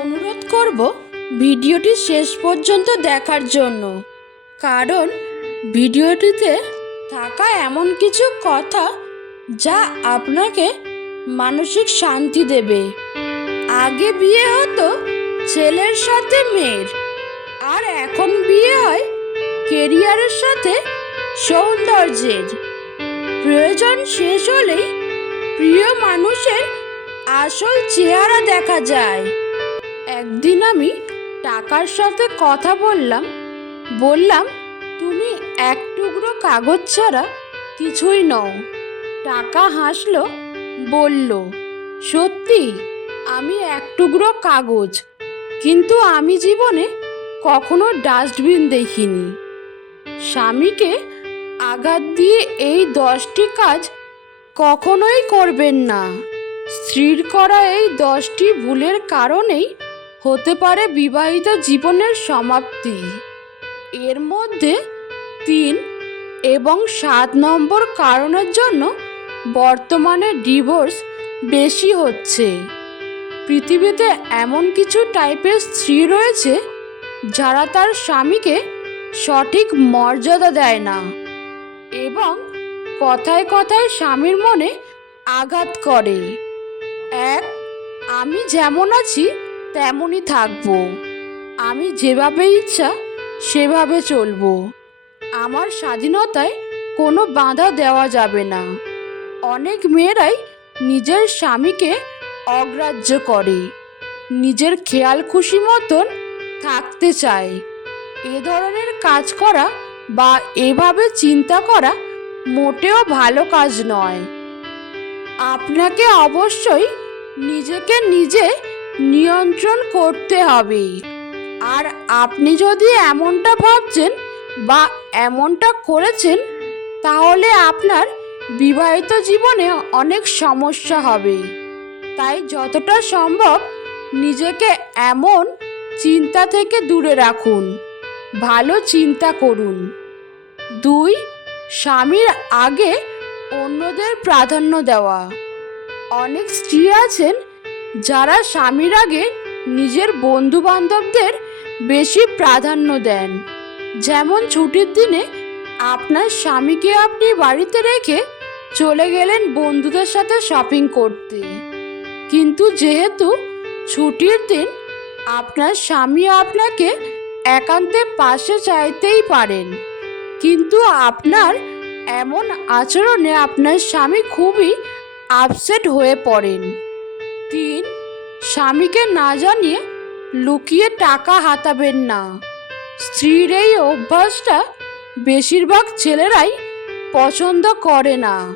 অনুরোধ করব ভিডিওটি শেষ পর্যন্ত দেখার জন্য। কারণ ভিডিওটিতে থাকা এমন কিছু কথা যা আপনাকে মানসিক শান্তি দেবে। আগে বিয়ে হতো ছেলের সাথে মেয়ের, আর এখন বিয়ে হয় কেরিয়ারের সাথে সৌন্দর্যের। প্রয়োজন শেষ হলেই প্রিয় মানুষের আসল চেহারা দেখা যায়। একদিন আমি টাকার সাথে কথা বললাম। বললাম, তুমি এক টুকরো কাগজ ছাড়া কিছুই নও। টাকা হাসলো, বলল, সত্যি, আমি এক টুকরো কাগজ, কিন্তু আমি জীবনে কখনো ডাস্টবিন দেখিনি। স্বামীকে আঘাত দিয়ে এই দশটি কাজ কখনোই করবেন না। স্ত্রীর করা এই দশটি ভুলের কারণেই হতে পারে বিবাহিত জীবনের সমাপ্তি। এর মধ্যে তিন এবং সাত নম্বর কারণের জন্য বর্তমানে ডিভোর্স বেশি হচ্ছে। পৃথিবীতে এমন কিছু টাইপের স্ত্রী রয়েছে যারা তার স্বামীকে সঠিক মর্যাদা দেয় না এবং কথায় কথায় স্বামীর মনে আঘাত করে। এক, আমি যেমন আছি তেমনই থাকব। আমি যেভাবে ইচ্ছা, সেভাবে চলবো। আমার স্বাধীনতায় কোনো বাধা দেওয়া যাবে না। অনেক মেয়েরাই নিজের স্বামীকে অগ্রাহ্য করে। নিজের খেয়াল খুশি মতন থাকতে চায়। এ ধরনের কাজ করা বা এভাবে চিন্তা করা মোটেও ভালো কাজ নয়। আপনাকে অবশ্যই নিজেকে নিজে নিয়ন্ত্রণ করতে হবে। আর আপনি যদি এমনটা ভাবছেন বা এমনটা করেছেন, তাহলে আপনার বিবাহিত জীবনে অনেক সমস্যা হবে। তাই যতটা সম্ভব নিজেকে এমন চিন্তা থেকে দূরে রাখুন। ভালো চিন্তা করুন। দুই, স্বামীর আগে অন্যদের প্রাধান্য দেওয়া। অনেক স্ত্রী আছেন যারা স্বামীর আগে নিজের বন্ধু বান্ধবদের বেশি প্রাধান্য দেন। যেমন ছুটির দিনে আপনার স্বামীকে আপনি বাড়িতে রেখে চলে গেলেন বন্ধুদের সাথে শপিং করতে। কিন্তু যেহেতু ছুটির দিন আপনার স্বামী আপনাকে একান্তে পাশে চাইতেই পারেন, কিন্তু আপনার এমন আচরণে আপনার স্বামী খুবই আপসেট হয়ে পড়েন। তিন স্বামীকে না জানিয়ে লুকিয়ে টাকা হাতাবেন না। স্ত্রীর এই অভ্যাসটা বেশিরভাগ ছেলেরাই পছন্দ করে না।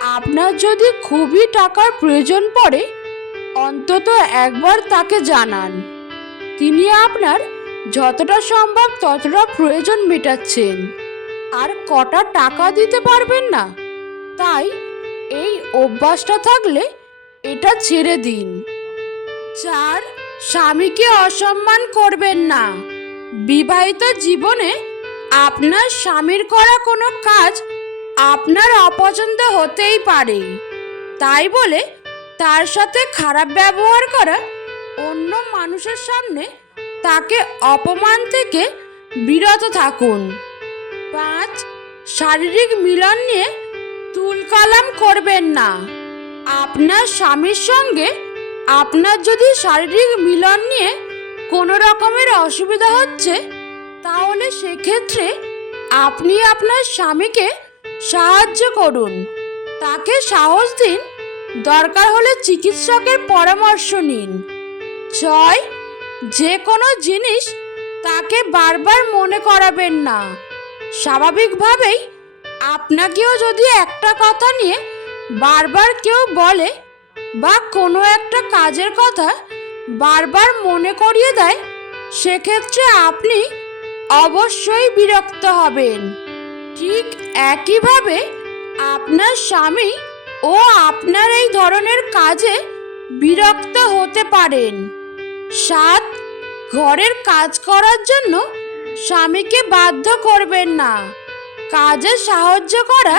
আপনার যদি খুবই টাকার প্রয়োজন পড়ে, অন্তত একবার তাকে জানান। তিনি আপনার যতটা সম্ভব ততটা প্রয়োজন মেটাচ্ছেন। আর কটা টাকা দিতে পারবেন না? তাই এই অভ্যাসটা থাকলে এটা ছেড়ে দিন। চার, স্বামীকে অসম্মান করবেন না। বিবাহিত জীবনে আপনার স্বামীর করা কোনো কাজ আপনার অপছন্দ হতেই পারে। তাই বলে তার সাথে খারাপ ব্যবহার করা অন্য মানুষের সামনে তাকে অপমান থেকে বিরত থাকুন। পাঁচ, শারীরিক মিলন নিয়ে তুলকালাম করবেন না। আপনার স্বামীর সঙ্গে আপনার যদি শারীরিক মিলন নিয়ে কোনো রকমের অসুবিধা হচ্ছে, তাহলে সেক্ষেত্রে আপনি আপনার স্বামীকে সাহায্য করুন। তাকে সাহস দিন, দরকার হলে চিকিৎসকের পরামর্শ নিন। ছয় যে কোনো জিনিস তাকে বারবার মনে করাবেন না। স্বাভাবিকভাবেই আপনাকেও যদি একটা কথা নিয়ে বারবার কেউ বলে বা কোনো একটা কাজের কথা বারবার মনে করিয়ে দেয়, সেক্ষেত্রে আপনি অবশ্যই বিরক্ত হবেন। ঠিক একইভাবে আপনার স্বামী ও আপনার এই ধরনের কাজে বিরক্ত হতে পারেন। সাত, ঘরের কাজ করার জন্য স্বামীকে বাধ্য করবেন না। কাজে সাহায্য করা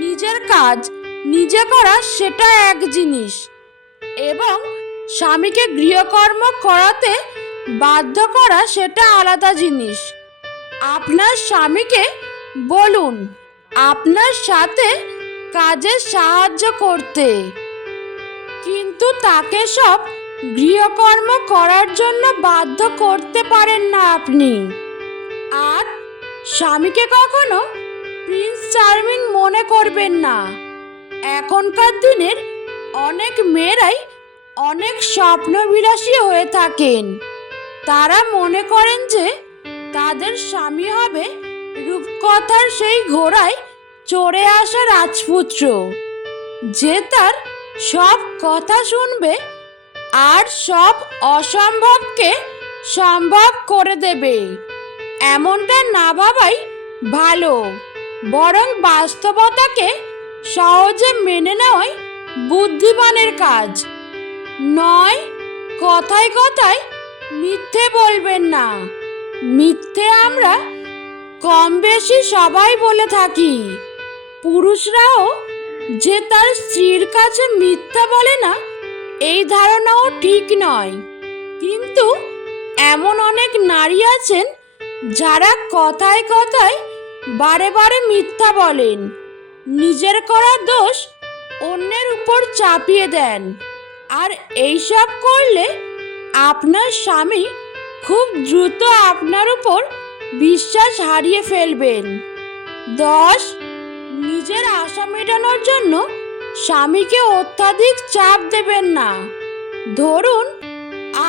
নিজের কাজ নিজে করা সেটা এক জিনিস। এবং স্বামীকে গৃহকর্ম করাতে বাধ্য করা সেটা আলাদা জিনিস। আপনার স্বামীকে বলুন, আপনার সাথে কাজে সাহায্য করতে। কিন্তু তাকে সব গৃহকর্ম করার জন্য বাধ্য করতে পারেন না আপনি। আর স্বামীকে কখনো প্রিন্স চার্মিং মনে করবেন না। এখনকার দিনের অনেক মেয়েরাই অনেক স্বপ্নবিলাসী হয়ে থাকেন। তারা মনে করেন যে তাদের স্বামী হবে রূপকথার সেই ঘোড়ায় চড়ে আসা রাজপুত্র। যে তার সব কথা শুনবে আর সব অসম্ভবকে সম্ভব করে দেবে। এমনটা না ভাবাই ভালো, বরং বাস্তবতাকে সহজে মেনে নেওয়াই বুদ্ধিমানের কাজ। নয়, কথায় কথায় মিথ্যে বলবেন না। মিথ্যে আমরা কম বেশি সবাই বলে থাকি। পুরুষরাও যে তার স্ত্রীর কাছে মিথ্যা বলে না, এই ধারণাও ঠিক নয়। কিন্তু এমন অনেক নারী আছেন যারা কথায় কথায় বারে বারে মিথ্যা বলেন। নিজের করা দোষ অন্যের উপর চাপিয়ে দেন। আর এইসব করলে আপনার স্বামী খুব দ্রুত আপনার উপর বিশ্বাস হারিয়ে ফেলবেন। দশ নিজের আশা মেটানোর জন্য স্বামীকে অত্যাধিক চাপ দেবেন না। ধরুন,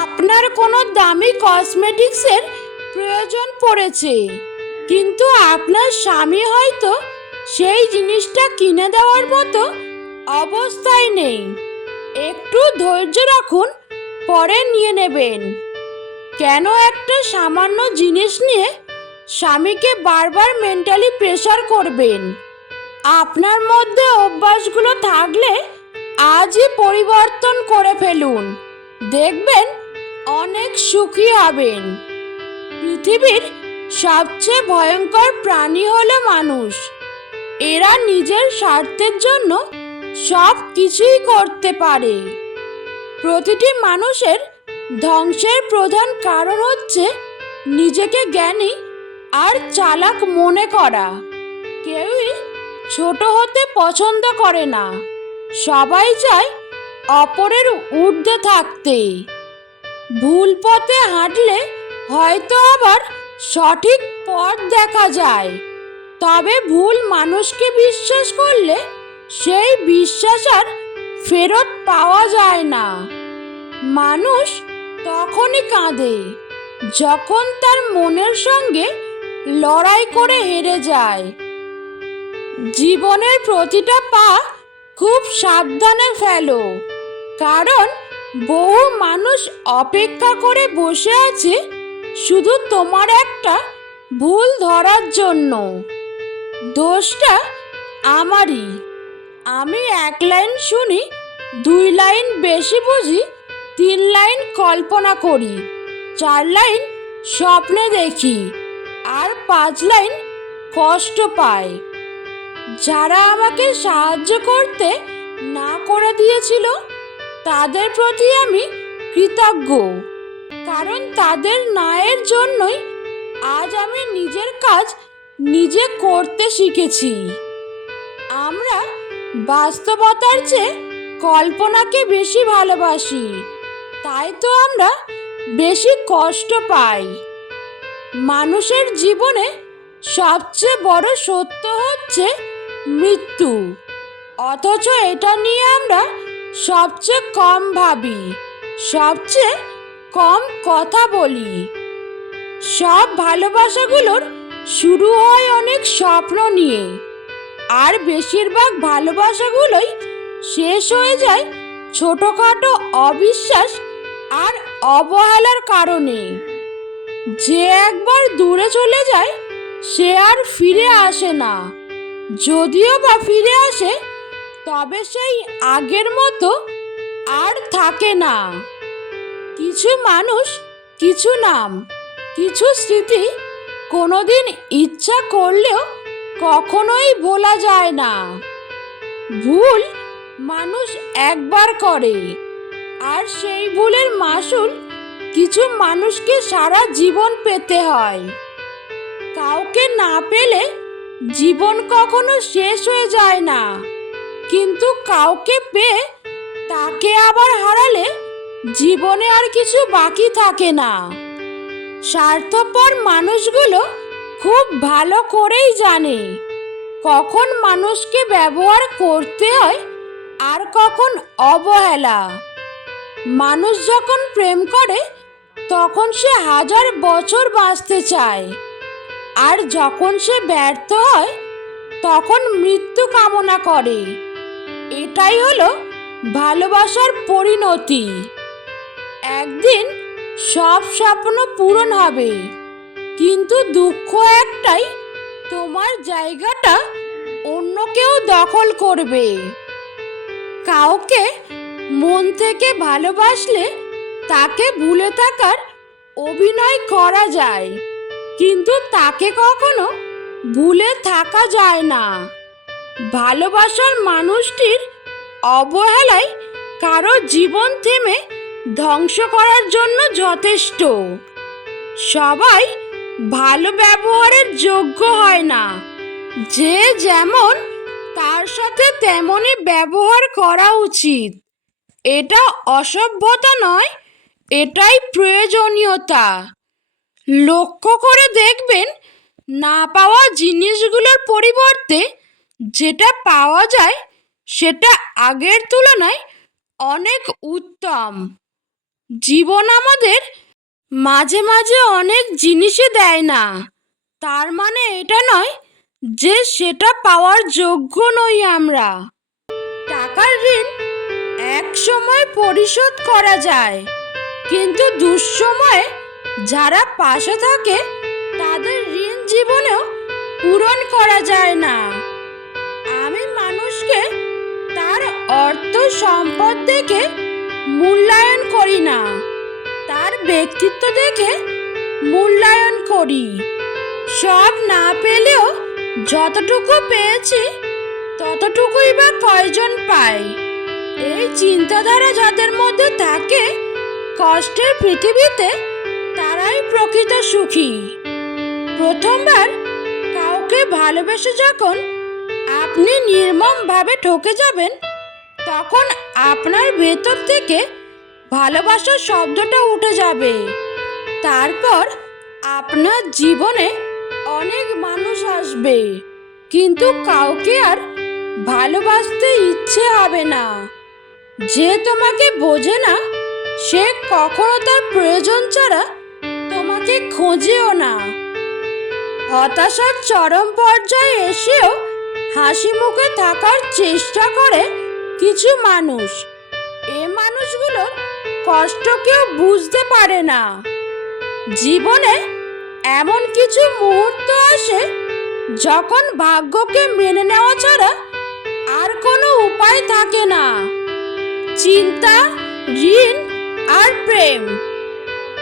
আপনার কোনো দামি কসমেটিক্সের প্রয়োজন পড়েছে, কিন্তু আপনার স্বামী হয়তো সেই জিনিসটা কিনে দেওয়ার মতো অবস্থায় নেই। একটু ধৈর্য রাখুন, পরে নিয়ে নেবেন। কেন একটা সামান্য জিনিস নিয়ে স্বামীকে বারবার মেন্টালি প্রেশার করবেন? আপনার মধ্যে অভ্যাসগুলো থাকলে আজই পরিবর্তন করে ফেলুন। দেখবেন অনেক সুখী হবেন। পৃথিবীর সবচেয়ে ভয়ঙ্কর প্রাণী হলো মানুষ। এরা নিজের স্বার্থের জন্য সব কিছুই করতে পারে। প্রতিটি মানুষের ধ্বংসের প্রধান কারণ হচ্ছে নিজেকে জ্ঞানী আর চালাক মনে করা। কেউই ছোট হতে পছন্দ করে না। সবাই চায় অপরের ঊর্ধ্বে থাকতে। ভুল পথে হাঁটলে হয়তো আবার সঠিক পথ দেখা যায়। তবে ভুল মানুষকে বিশ্বাস করলে সেই বিশ্বাস আর ফেরত পাওয়া যায় না। মানুষ তখনই কাঁদে, যখন তার মনের সঙ্গে লড়াই করে হেরে যায়। জীবনের প্রতিটা পা খুব সাবধানে ফেলো, কারণ বহু মানুষ অপেক্ষা করে বসে আছে শুধু তোমার একটা ভুল ধরার জন্য। দোষটা আমারই। আমি এক লাইন শুনি, দুই লাইন বেশি বুঝি, তিন লাইন কল্পনা করি, চার লাইন স্বপ্নে দেখি, আর পাঁচ লাইন কষ্ট পাই। যারা আমাকে সাহায্য করতে না করে দিয়েছিল, তাদের প্রতি আমি কৃতজ্ঞ। কারণ তাদের নায়ের জন্যই আজ আমি নিজের কাজ নিজে করতে শিখেছি। আমরা বাস্তবতার চেয়ে কল্পনাকে বেশি ভালোবাসি, তাই তো আমরা বেশি কষ্ট পাই। মানুষের জীবনে সবচেয়ে বড় সত্য হচ্ছে মৃত্যু, অথচ এটা নিয়ে আমরা সবচেয়ে কম ভাবি, সবচেয়ে কম কথা বলি। সব ভালোবাসাগুলোর শুরু হয় অনেক স্বপ্ন নিয়ে। আর বেশিরভাগ ভালোবাসাগুলোই শেষ হয়ে যায় ছোটোখাটো অবিশ্বাস আর অবহেলার কারণে। যে একবার দূরে চলে যায়, সে আর ফিরে আসে না। যদিও বা ফিরে আসে, তবে সেই আগের মতো আর থাকে না। কিছু মানুষ, কিছু নাম, কিছু স্মৃতি কোনোদিন ইচ্ছা করলেও কখনোই ভোলা যায় না। ভুল মানুষ একবার করে, আর সেই ভুলের মাসুল কিছু মানুষকে সারা জীবন পেতে হয়। কাউকে না পেলে জীবন কখনো শেষ হয়ে যায় না, কিন্তু কাউকে পেয়ে তাকে আবার হারালে জীবনে আর কিছু বাকি থাকে না। স্বার্থপর মানুষগুলো খুব ভালো করেই জানে কখন মানুষকে ব্যবহার করতে হয় আর কখন অবহেলা। মানুষ যখন প্রেম করে, তখন সে হাজার বছর বাঁচতে চায়। আর যখন সে ব্যর্থ হয়, তখন মৃত্যু কামনা করে। এটাই হলো ভালোবাসার পরিণতি। একদিন সব স্বপ্ন পূরণ হবে। কিন্তু দুঃখ একটাই, তোমার জায়গাটা অন্য কেউ দখল করবে। কাউকে মন থেকে ভালোবাসলে তাকে ভুলে থাকার অভিনয় করা যায়, কিন্তু তাকে কখনো ভুলে থাকা যায় না। ভালোবাসার মানুষটির অবহেলায় কারও জীবন থেমে ধ্বংস করার জন্য যথেষ্ট। সবাই ভালো ব্যবহারের যোগ্য হয় না। যে যেমন তার সাথে তেমনই ব্যবহার করা উচিত। এটা অসভ্যতা নয়, এটাই প্রয়োজনীয়তা। লক্ষ্য করে দেখবেন, না পাওয়া জিনিসগুলোর পরিবর্তে যেটা পাওয়া যায়, সেটা আগের তুলনায় অনেক উত্তম। জীবন আমাদের মাঝে মাঝে অনেক জিনিসই দেয় না। তার মানে এটা নয় যে সেটা পাওয়ার যোগ্য নই আমরা। টাকার ঋণ এক সময় পরিশোধ করা যায়, কিন্তু দুঃসময়ে যারা পাশে থাকে তাদের ঋণ জীবনেও পূরণ করা যায় না। আমি মানুষকে তার অর্থ সম্পদ দেখে মূল্যায়ন করি না। তার ব্যক্তিত্ব দেখে মূল্যায়ন করি। সব না পেলেও যতটুকু পেয়েছি, ততটুকুই বা কয়জন পায় এই চিন্তাধারা যাদের মধ্যে থাকে, কষ্টের পৃথিবীতে তারাই প্রকৃত সুখী। প্রথমবার কাউকে ভালোবেসে যখন আপনি নির্মমভাবে ঠকে যাবেন, তখন আপনার ভেতর থেকে ভালোবাসার শব্দটা উঠে যাবে। তারপর আপনার জীবনে অনেক মানুষ আসবে, কিন্তু কাউকে আর ভালোবাসতে ইচ্ছে হবে না। যে তোমাকে বোঝে না, সে কখনো তার প্রয়োজন ছাড়া তোমাকে খোঁজেও না। হতাশার চরম পর্যায়ে এসেও হাসি মুখে থাকার চেষ্টা করে কিছু মানুষ। এ মানুষগুলোর কষ্ট কেউ বুঝতে পারে না। জীবনে এমন কিছু মুহূর্ত আসে, যখন ভাগ্যকে মেনে নেওয়া ছাড়া আর কোনো উপায় থাকে না। চিন্তা, ঋণ আর প্রেম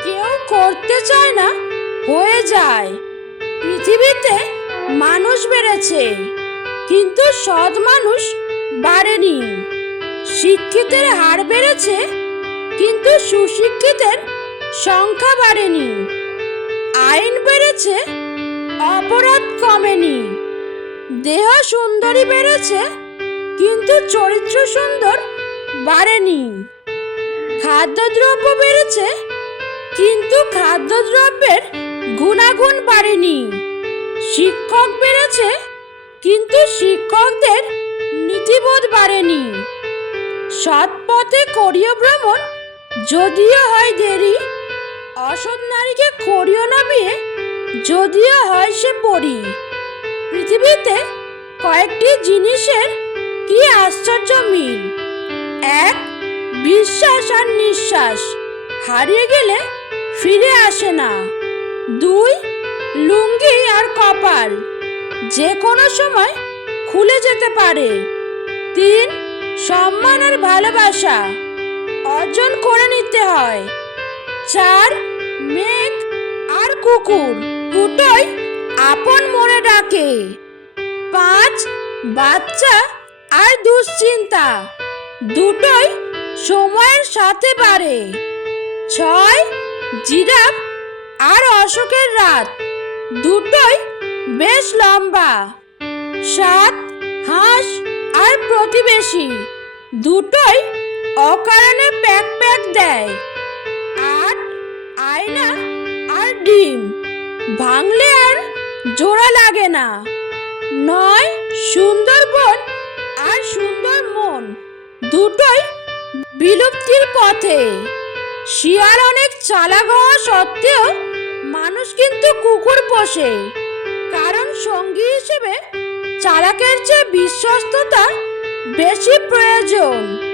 কেউ করতে চায় না, হয়ে যায়। পৃথিবীতে মানুষ বেড়েছে, কিন্তু সৎ মানুষ বাড়েনি। শিক্ষিতের হার বেড়েছে, কিন্তু সুশিক্ষিতের সংখ্যা বাড়েনি। আইন বেড়েছে, অপরাধ কমেনি। দেহ সুন্দরী বেড়েছে, কিন্তু চরিত্র সুন্দর বাড়েনি। খাদ্যদ্রব্য বেড়েছে, কিন্তু খাদ্যদ্রব্যের গুণাগুণ বাড়েনি। শিক্ষক বেড়েছে, কিন্তু শিক্ষকদের নীতিবোধ বাড়েনি। সৎ পথে করিও ভ্রমণ, যদিও হয় দেরি। অসৎ নারীকে করিও না বিয়ে, যদিও হয় সে পড়ি পৃথিবীতে কয়েকটি জিনিসের কি আশ্চর্য মিল? এক, বিশ্বাস আর নিঃশ্বাস। হারিয়ে গেলে ফিরে আসে না। দুই, লুঙ্গি আর কপাল। যে কোনো সময় খুলে যেতে পারে। তিন সম্মান আর ভালোবাসা অর্জন করে নিতে হয়। চার, মেঘ আর কুকুর দুটোই আপন মনে ডাকে। পাঁচ, বাচ্চা আর দুশ্চিন্তা দুটোই সময়ের সাথে বাড়ে। ছয়, জিরাফ আর অশোকের রাত দুটোই বেশ লম্বা। সাত, হাঁস আর প্রতিবেশী দুটোই অকারণে প্যাক প্যাক দেয়। আট আয়না আর ডিম ভাঙলে আর জোড়া লাগে না। নয় সুন্দরবন আর সুন্দর মন দুটোই বিলুপ্তির পথে। শিয়াল অনেক চালাক হওয়া সত্ত্বেও মানুষ কিন্তু কুকুর পোষে। কারণ সঙ্গী হিসেবে চালাকের চেয়ে বিশ্বস্ততা বেশি প্রয়োজন।